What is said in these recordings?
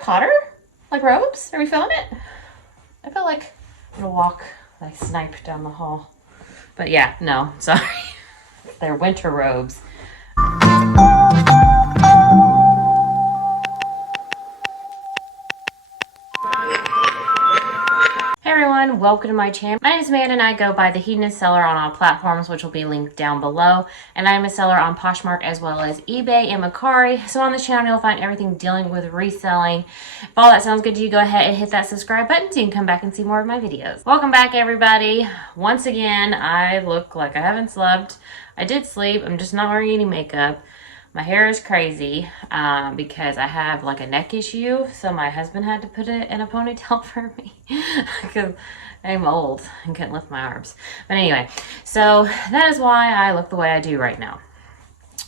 Potter? Like robes? Are we filming it? I feel like I'm gonna walk like snipe down the hall. But yeah, no, sorry. They're winter robes. Hey everyone, welcome to my channel. My name is Amanda and I go by the HedonistSeller on all platforms, which will be linked down below. And I'm a seller on Poshmark as well as eBay and Mercari. So on this channel, you'll find everything dealing with reselling. If all that sounds good to you, go ahead and hit that subscribe button so you can come back and see more of my videos. Welcome back everybody. Once again, I look like I haven't slept. I did sleep, I'm just not wearing any makeup. My hair is crazy because I have like a neck issue, so my husband had to put it in a ponytail for me because I'm old and can't lift my arms. But anyway, so that is why I look the way I do right now.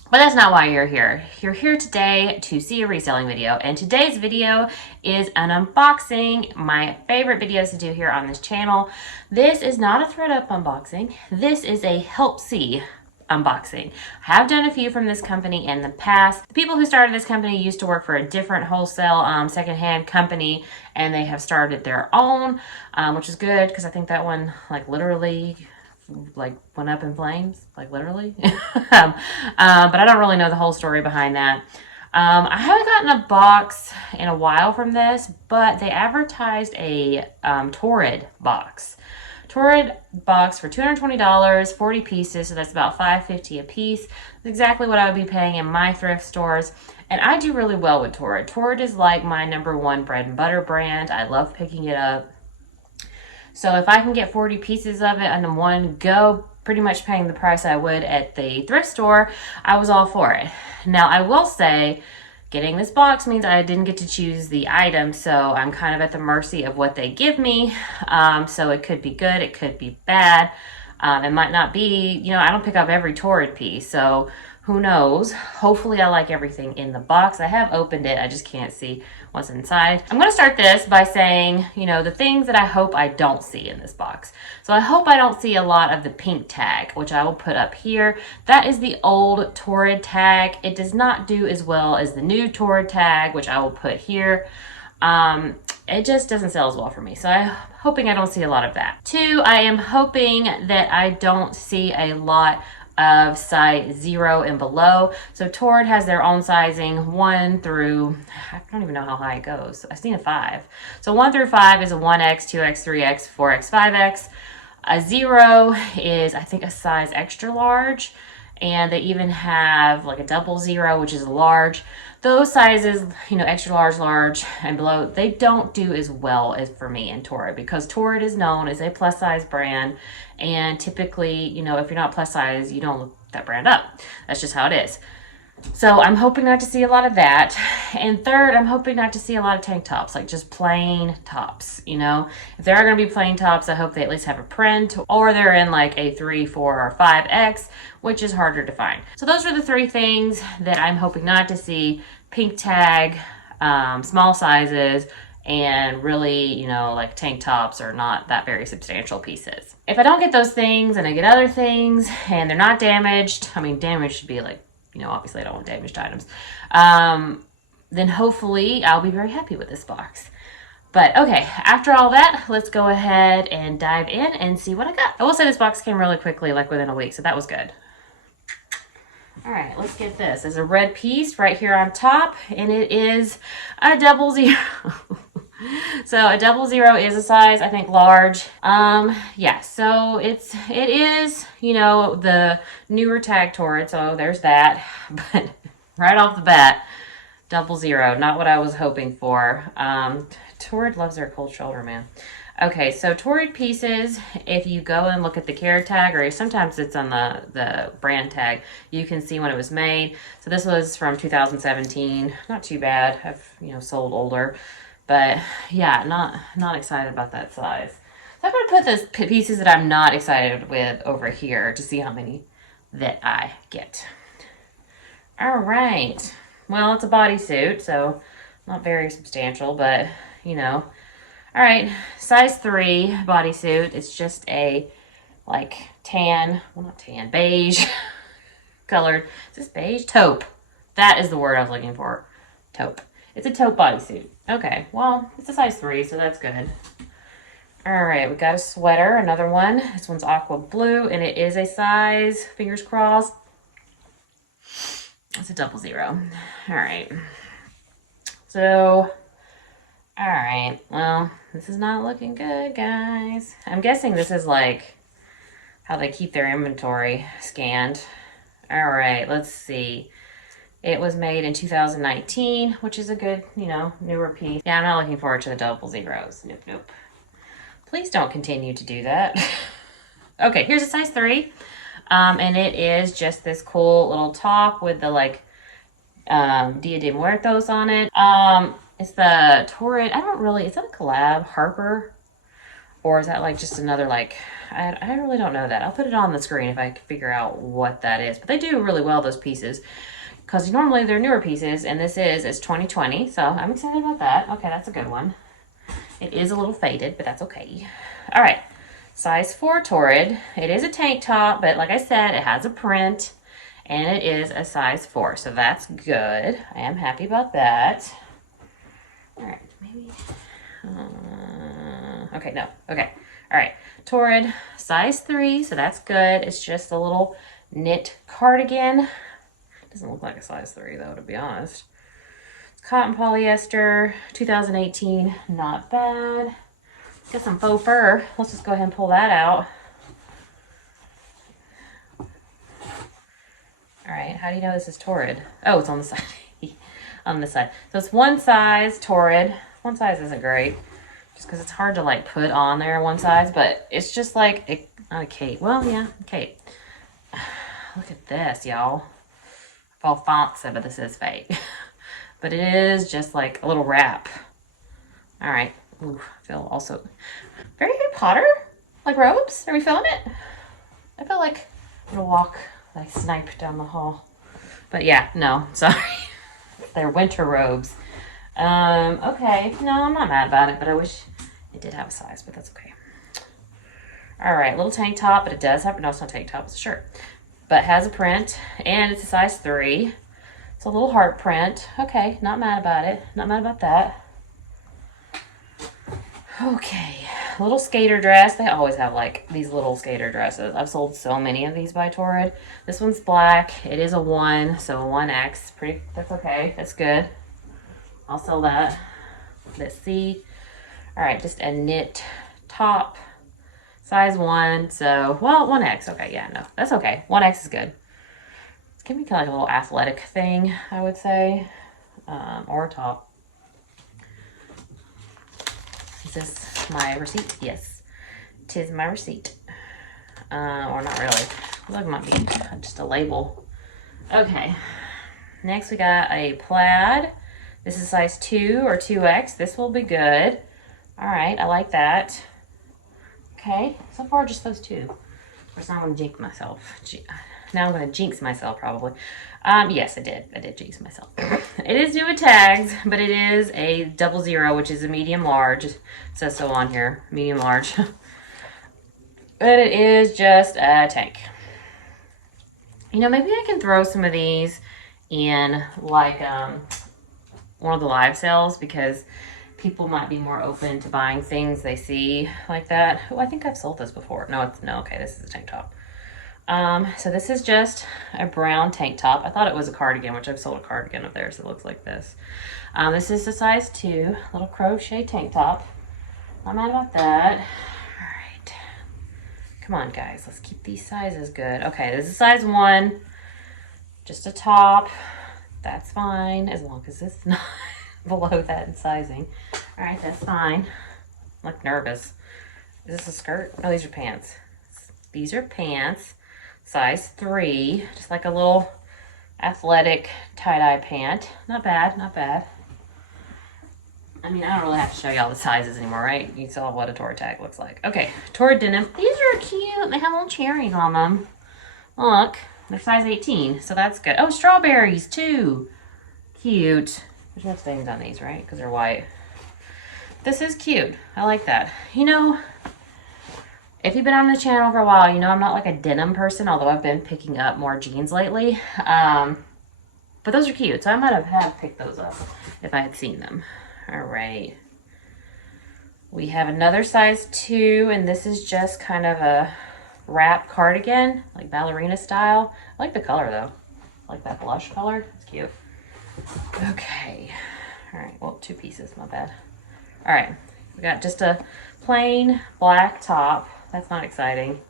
But that's not why you're here. You're here today to see a reselling video, and today's video is an unboxing, my favorite videos to do here on this channel. This is not a ThredUp unboxing. This is a Helpsy unboxing. I have done a few from this company in the past. The people who started this company used to work for a different wholesale secondhand company, and they have started their own, which is good because I think that one like literally like went up in flames, like literally. But I don't really know the whole story behind that. I haven't gotten a box in a while from this, but they advertised a Torrid box. Torrid box for $220, 40 pieces, so that's about $5.50 a piece. That's exactly what I would be paying in my thrift stores. And I do really well with Torrid. Torrid is like my #1 bread and butter brand. I love picking it up. So if I can get 40 pieces of it in one go, pretty much paying the price I would at the thrift store, I was all for it. Now I will say, getting this box means I didn't get to choose the item, so I'm kind of at the mercy of what they give me. So it could be good, it could be bad. It might not be, you know, I don't pick up every Torrid piece, so who knows? Hopefully I like everything in the box. I have opened it, I just can't see what's inside. I'm gonna start this by saying, you know, the things that I hope I don't see in this box. So I hope I don't see a lot of the pink tag, which I will put up here. That is the old Torrid tag. It does not do as well as the new Torrid tag, which I will put here. It just doesn't sell as well for me. So I'm hoping I don't see a lot of that. 2, I am hoping that I don't see a lot of size 0 and below. So Torrid has their own sizing 1 through, I don't even know how high it goes. I've seen a 5. So 1 through 5 is a 1X, 2X, 3X, 4X, 5X. A 0 is, I think, a size extra large. And they even have like a 00, which is large. Those sizes, you know, extra large, large, and below, they don't do as well as for me in Torrid, because Torrid is known as a plus size brand. And typically, you know, if you're not plus size, you don't look that brand up. That's just how it is. So I'm hoping not to see a lot of that. And 3rd, I'm hoping not to see a lot of tank tops, like just plain tops, you know. If there are going to be plain tops, I hope they at least have a print, or they're in like a 3, 4, or 5X, which is harder to find. So those are the 3 things that I'm hoping not to see: pink tag, small sizes, and really, you know, like tank tops are not that very substantial pieces. If I don't get those things and I get other things and they're not damaged, I mean, damage should be like, you know, obviously I don't want damaged items, then hopefully I'll be very happy with this box. But okay, after all that, let's go ahead and dive in and see what I got. I will say this box came really quickly, like within a week, so that was good. All right, let's get this. There's a red piece right here on top, and it is a 00. So a 00 is a size, I think, large. Yeah, so it is, you know, the newer tag Torrid, so there's that. But right off the bat, 00, not what I was hoping for. Torrid loves their cold shoulder, man. Okay, so Torrid pieces, if you go and look at the care tag, or sometimes it's on the brand tag, you can see when it was made. So this was from 2017, not too bad. I've, you know, sold older. But yeah, not excited about that size. So I'm going to put the pieces that I'm not excited with over here to see how many that I get. All right. Well, it's a bodysuit, so not very substantial, but, you know. All right, size 3 bodysuit. It's just a, like, tan, well, not tan, beige colored. Is this beige? Taupe. That is the word I was looking for. Taupe. It's a taupe bodysuit. Okay, well, it's a size 3, so that's good. All right, we got a sweater, another one. This one's aqua blue, and it is a size, fingers crossed. It's a 00. All right. So, all right. Well, this is not looking good, guys. I'm guessing this is like how they keep their inventory scanned. All right, let's see. It was made in 2019, which is a good, you know, newer piece. Yeah, I'm not looking forward to the 00s. Nope, nope. Please don't continue to do that. Okay, here's a size 3. And it is just this cool little top with the like Dia de Muertos on it. It's the Torrid. I don't really, is that a collab? Harper? Or is that like just another like, I really don't know that. I'll put it on the screen if I can figure out what that is. But they do really well, those pieces. Because normally they're newer pieces, and this is 2020. So I'm excited about that. Okay, that's a good one. It is a little faded, but that's okay. All right. Size 4 Torrid. It is a tank top, but like I said, it has a print, and it is a size 4, so that's good. I am happy about that. All right, maybe. Okay, no. Okay. All right. Torrid, size 3, so that's good. It's just a little knit cardigan. Doesn't look like a size 3, though, to be honest. It's cotton polyester, 2018. Not bad. Got some faux fur. Let's just go ahead and pull that out. All right, how do you know this is Torrid? Oh, it's on the side. On the side. So it's one size Torrid. One size isn't great, just because it's hard to like put on there one size, but it's just like, not a cape. Well, yeah, cape. Look at this, y'all. All fonts said, but this is fake. But it is just like a little wrap. All right. Ooh, I feel also very Harry Potter, like robes. Are we feeling it? I feel like I'm gonna walk like snipe down the hall. But yeah, no, sorry. They're winter robes. Okay, no, I'm not mad about it, but I wish it did have a size, but that's okay. All right, little tank top, but it does have, no, it's not a tank top, it's a shirt. But has a print, and it's a size 3. It's a little heart print. Okay, not mad about it. Not mad about that. Okay, little skater dress. They always have like these little skater dresses. I've sold so many of these by Torrid. This one's black. It is a 1, so a 1X. Pretty, that's okay. That's good. I'll sell that. Let's see. All right, just a knit top. Size 1, so, well, 1X. Okay, yeah, no, that's okay. 1X is good. It's gonna be kind of like a little athletic thing, I would say, or a top. Is this my receipt? Yes, 'tis my receipt. Or not really. Look, it might be just a label. Okay, next we got a plaid. This is size 2 or 2X. This will be good. All right, I like that. Okay, so far just those 2. Of course, now I'm gonna jinx myself. Now I'm gonna jinx myself probably. Yes, I did jinx myself. It is due with tags, but it is a 00, which is a medium large. It says so on here, medium large. But it is just a tank. You know, maybe I can throw some of these in like one of the live sales, because people might be more open to buying things they see like that. Oh, I think I've sold this before. No, okay, this is a tank top. So this is just a brown tank top. I thought it was a cardigan, which I've sold a cardigan of theirs that looks like this. This is a size 2, little crochet tank top. Not mad about that. All right. Come on, guys. Let's keep these sizes good. Okay, this is size 1. Just a top. That's fine, as long as it's not below that in sizing. All right, that's fine. I'm like nervous. Is this a skirt? No, these are pants. These are pants. Size 3, just like a little athletic tie-dye pant. Not bad, not bad. I mean, I don't really have to show y'all the sizes anymore, right? You saw what a Torrid tag looks like. Okay, Torrid denim. These are cute. They have little cherries on them. Look, they're size 18, so that's good. Oh, strawberries too. Cute. There's no stains on these, right? Because they're white. This is cute. I like that. You know, if you've been on the channel for a while, you know I'm not like a denim person, although I've been picking up more jeans lately. But those are cute, so I might have picked those up if I had seen them. All right. We have another size 2, and this is just kind of a wrap cardigan, like ballerina style. I like the color though. I like that blush color. It's cute. Okay. All right. Well, 2 pieces. My bad. All right. We got just a plain black top. That's not exciting.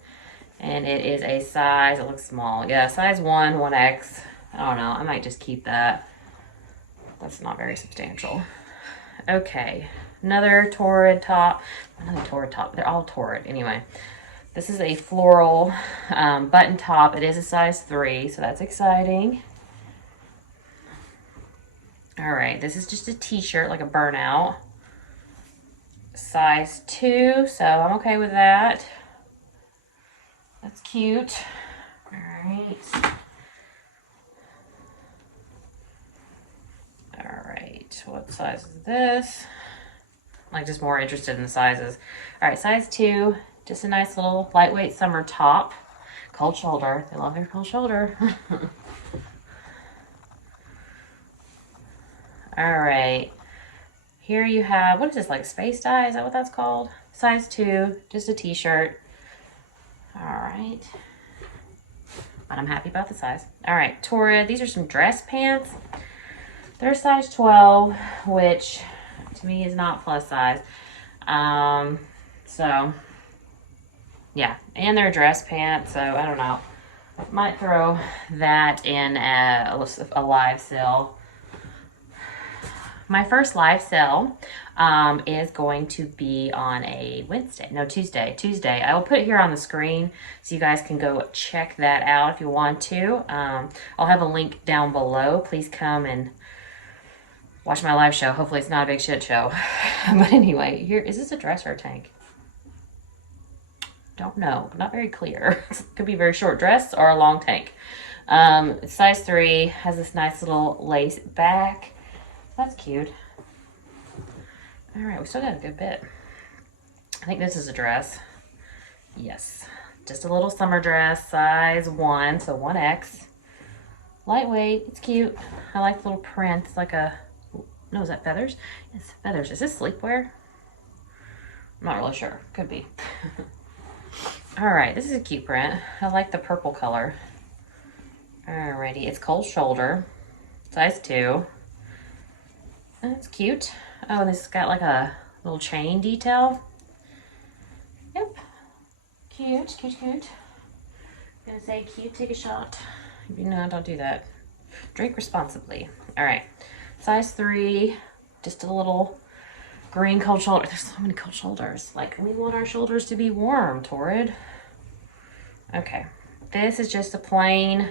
And it is a size, it looks small. Yeah, size 1, 1X. I don't know. I might just keep that. That's not very substantial. Okay. Another Torrid top. Another Torrid top. They're all Torrid. Anyway. This is a floral button top. It is a size 3, so that's exciting. All right. This is just a t-shirt, like a burnout. Size 2, so I'm okay with that. That's cute. All right. All right. What size is this? I'm like just more interested in the sizes. All right, size 2. Just a nice little lightweight summer top. Cold shoulder. They love their cold shoulder. All right. Here you have, what is this, like space dye? Is that what that's called? Size 2, just a t-shirt. All right. But I'm happy about the size. All right, Torrid. These are some dress pants. They're size 12, which to me is not plus size. So, yeah. And they're dress pants, so I don't know. Might throw that in a live sale. My first live sale is going to be on a Tuesday. I will put it here on the screen so you guys can go check that out if you want to. I'll have a link down below. Please come and watch my live show. Hopefully it's not a big shit show. But anyway, here, is this a dress or a tank? Don't know. Not very clear. Could be a very short dress or a long tank. It's size 3. Has this nice little lace back. That's cute. All right, we still got a good bit. I think this is a dress. Yes, just a little summer dress, size 1, so 1X. Lightweight, it's cute. I like the little print. It's like a, no, is that feathers? It's feathers. Is this sleepwear? I'm not really sure. Could be. All right, this is a cute print. I like the purple color. Alrighty, it's cold shoulder, size 2. That's cute. Oh, and this has got like a little chain detail. Yep. Cute. Gonna say cute, take a shot. No, don't do that. Drink responsibly. All right. Size 3. Just a little green cold shoulder. There's so many cold shoulders. Like, we want our shoulders to be warm, Torrid. Okay. This is just a plain,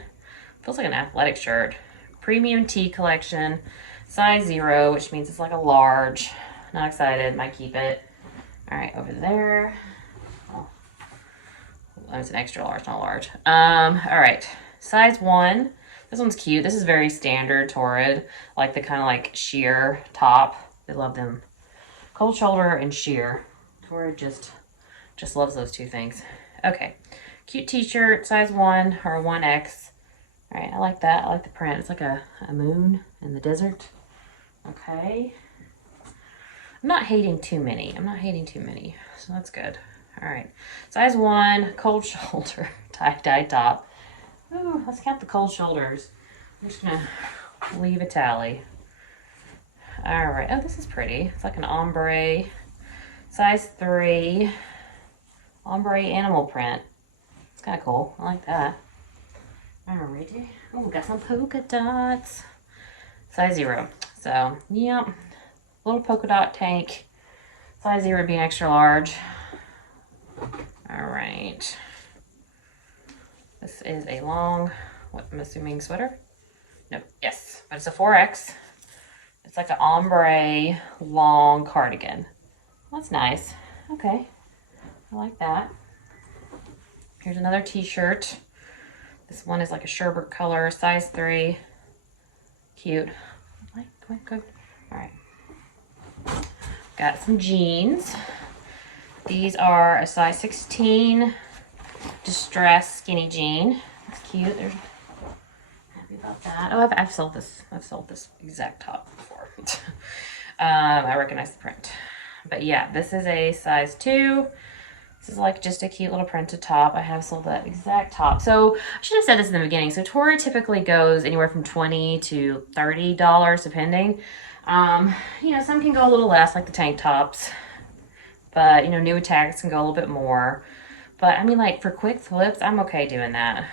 feels like an athletic shirt. Premium tee collection. Size 0, which means it's like a large. Not excited, might keep it. All right, over there. Oh, it's an extra large, not large. All right, size 1. This one's cute. This is very standard Torrid, like the kind of like sheer top. They love them. Cold shoulder and sheer. Torrid just loves those 2 things. Okay, cute t-shirt, size 1 or 1X. All right, I like that. I like the print. It's like a moon in the desert. Okay. I'm not hating too many. So that's good. All right. Size 1, cold shoulder, tie-dye top. Ooh, let's count the cold shoulders. I'm just going to leave a tally. All right. Oh, this is pretty. It's like an ombre. Size 3. Ombre animal print. It's kind of cool. I like that. Alrighty. Oh, we got some polka dots. Size 0. So, yep. Little polka dot tank. Size 0 being extra large. Alright. This is a long, what I'm assuming sweater? Nope. Yes. But it's a 4X. It's like an ombre long cardigan. That's nice. Okay. I like that. Here's another t-shirt. This one is like a sherbet color, size 3. Cute. Good. All right. Got some jeans. These are a size 16 distressed skinny jean. It's cute. They're happy about that. Oh, I've sold this. I've sold this exact top before. I recognize the print. But yeah, this is a size 2. This is like just a cute little printed top. I have sold that exact top. So I should have said this in the beginning. So Torrid typically goes anywhere from $20 to $30 depending. You know, some can go a little less, like the tank tops. But, you know, new tags can go a little bit more. But I mean, like for quick flips, I'm okay doing that.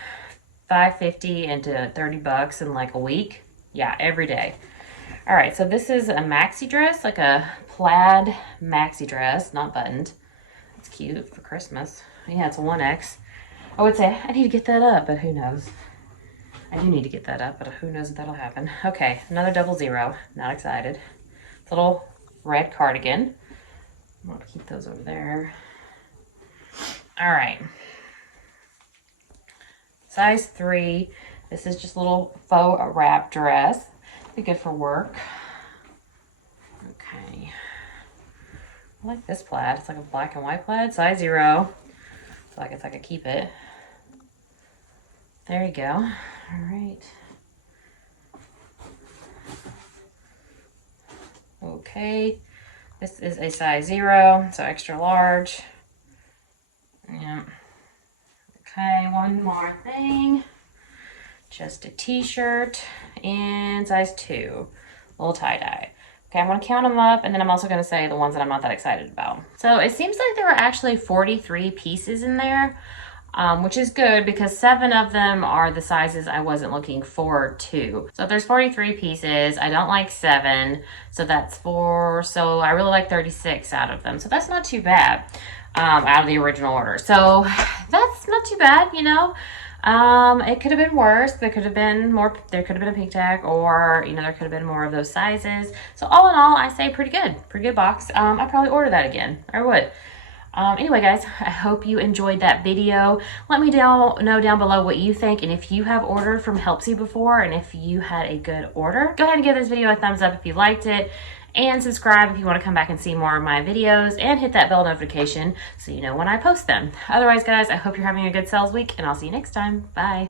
$5.50 into $30 in like a week. Yeah, every day. All right, so this is a maxi dress, like a plaid maxi dress, not buttoned. It's cute for Christmas. Yeah, it's a 1X. I would say I need to get that up, but who knows? I do need to get that up, but who knows if that'll happen. Okay, another 00. Not excited. It's a little red cardigan. I'm going to keep those over there. All right. Size 3. This is just a little faux wrap dress. Be good for work. Okay. I like this plaid. It's like a black and white plaid. Size 0. So I guess I could keep it. There you go. All right. Okay. This is a size 0, so extra large. Yeah. Okay, one more thing. Just a t-shirt and size 2. Little tie-dye. Okay, I'm going to count them up, and then I'm also going to say the ones that I'm not that excited about. So it seems like there were actually 43 pieces in there, which is good because 7 of them are the sizes I wasn't looking forward to. So if there's 43 pieces, I don't like 7, so that's 4. So I really like 36 out of them. So that's not too bad out of the original order. So that's not too bad, you know. It could have been worse. There could have been more, there could have been a pink tag, or, you know, there could have been more of those sizes. So all in all, I say pretty good box. I'd probably order that again. I would. Anyway, guys, I hope you enjoyed that video. Let me know down below what you think, and if you have ordered from Helpsy before, and if you had a good order. Go ahead and give this video a thumbs up if you liked it, and subscribe if you want to come back and see more of my videos, and hit that bell notification so you know when I post them. Otherwise, guys, I hope you're having a good sales week, and I'll see you next time. Bye.